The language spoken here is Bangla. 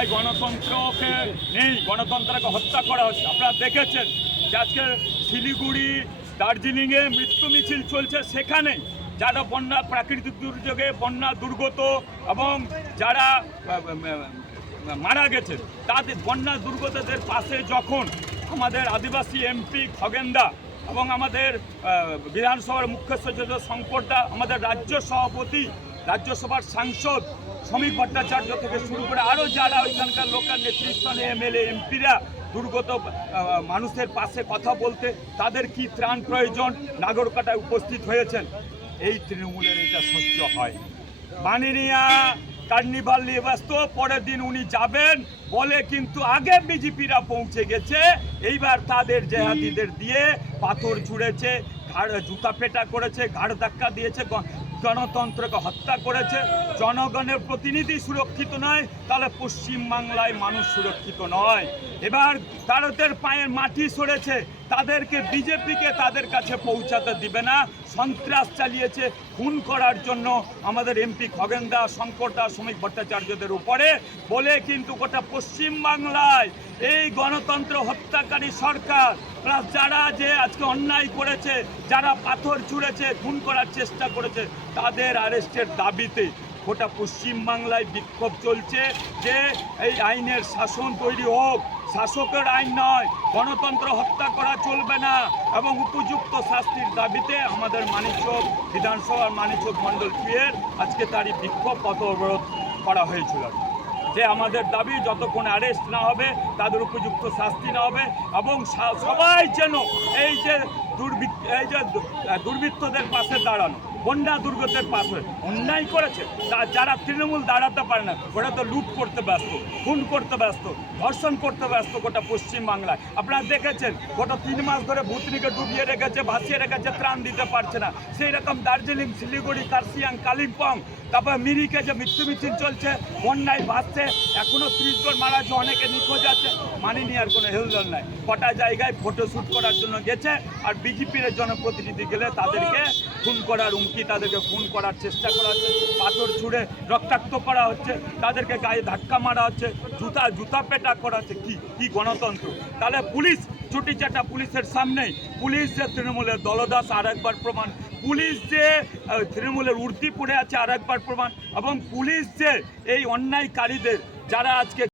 বাংলায় গণতন্ত্রকে নেই, গণতন্ত্রকে হত্যা করা হচ্ছে। আপনারা দেখেছেন যে আজকে শিলিগুড়ি, দার্জিলিংয়ে মৃত্যু মিছিল চলছে, সেখানে যারা বন্যা, প্রাকৃতিক দুর্যোগে বন্যা দুর্গত এবং যারা মারা গেছে তাদের বন্যা দুর্গতদের পাশে যখন আমাদের আদিবাসী এমপি খগেনদা এবং আমাদের বিধানসভার মুখ্য সচেতক শঙ্করদা, আমাদের রাজ্য সভাপতি, রাজ্যসভার সাংসদ শ্রমিক ভট্টাচার্য থেকে শুরু করে আরও যারা ওইখানকার লোকাল নেতৃস্থানে এমএলএ এমপিরা দুর্গত মানুষের পাশে কথা বলতে, তাদের কি ত্রাণ প্রয়োজন নাগরকাটায় উপস্থিত হয়েছেন। এই তৃণমূলের এটা সহ্য হয়। বানিনিয়া কার্নিভাল নিয়ে ব্যস্ত, পরের দিন উনি যাবেন বলে কিন্তু আগে বিজেপিরা পৌঁছে গেছে। এইবার তাদের জেহাদিদের দিয়ে পাথর ছুঁড়েছে, জুতা পেটা করেছে, ঘাড় ধাক্কা দিয়েছে, গণতন্ত্রকে হত্যা করেছে। জনগণের প্রতিনিধি সুরক্ষিত নয়, তাহলে পশ্চিমবাংলায় মানুষ সুরক্ষিত নয়। এবার তাদের পায়ের মাটি সরেছে, তাদেরকে বিজেপিকে তাদের কাছে পৌঁছাতে দিবে না। সন্ত্রাস চালিয়েছে খুন করার জন্য আমাদের এমপি খগেনদা, শঙ্করদা, শ্রমিক ভট্টাচার্যদের উপরে বলে কিন্তু গোটা পশ্চিমবাংলায় এই গণতন্ত্র হত্যাকারী সরকার প্লাস যারা যে আজকে অন্যায় করেছে, যারা পাথর ছুঁড়েছে, খুন করার চেষ্টা করেছে, তাদের অ্যারেস্টের দাবিতে গোটা পশ্চিমবাংলায় বিক্ষোভ চলছে যে এই আইনের শাসন তৈরি হোক। শাসকের আইন নয়, গণতন্ত্র হত্যা করা চলবে না এবং উপযুক্ত শাস্তির দাবিতে আমাদের মানিকচক বিধানসভার মানিকচক মণ্ডল 2-এর আজকে তারই বিক্ষোভ পথ অবরোধ করা হয়েছিল। যে আমাদের দাবি যতক্ষণ অ্যারেস্ট না হবে, তাদের উপযুক্ত শাস্তি না হবে এবং সবাই যেন এই যে দুর্বৃত্তদের পাশে দাঁড়ানো, বন্যা দুর্গতের পাশে অন্যায় করেছে যারা তৃণমূল দাঁড়াতে পারে না, ওরা তো লুট করতে ব্যস্ত, খুন করতে ব্যস্ত, ধর্ষণ করতে ব্যস্ত গোটা পশ্চিমবাংলায়। আপনারা দেখেছেন গোটা 3 মাস ধরে ভুতনিকে ডুবিয়ে রেখেছে, ভাসিয়ে রেখেছে, ত্রাণ দিতে পারছে না। সেই রকম দার্জিলিং, শিলিগুড়ি, কার্শিয়াং, কালিম্পং, তারপর মিরিকে যে মৃত্যু মিছিল চলছে, বন্যায় ভাসছে, এখনও 30 জন মারা আছে, অনেকে নিখোঁজ আছে, মানিনি আর কোনো হেলদোল নাই। কটা জায়গায় ফটোশ্যুট করার জন্য গেছে, আর বিজেপির জনপ্রতিনিধি গেলে তাদেরকে খুন করার হুমকি, তাদেরকে খুন করার চেষ্টা করা হচ্ছে, পাথর ছুঁড়ে রক্তাক্ত করা হচ্ছে, তাদেরকে গায়ে ধাক্কা মারা হচ্ছে, জুতা পেটা করা হচ্ছে। কি গণতন্ত্র? তাহলে পুলিশ ছুটি চাটা পুলিশের সামনেই, পুলিশ যে তৃণমূলের দলদাস আর একবার প্রমাণ, পুলিশ যে তৃণমূলের উর্দি পড়ে আছে আর একবার প্রমাণ, এবং পুলিশ যে এই অন্যায়কারীদের যারা আজকে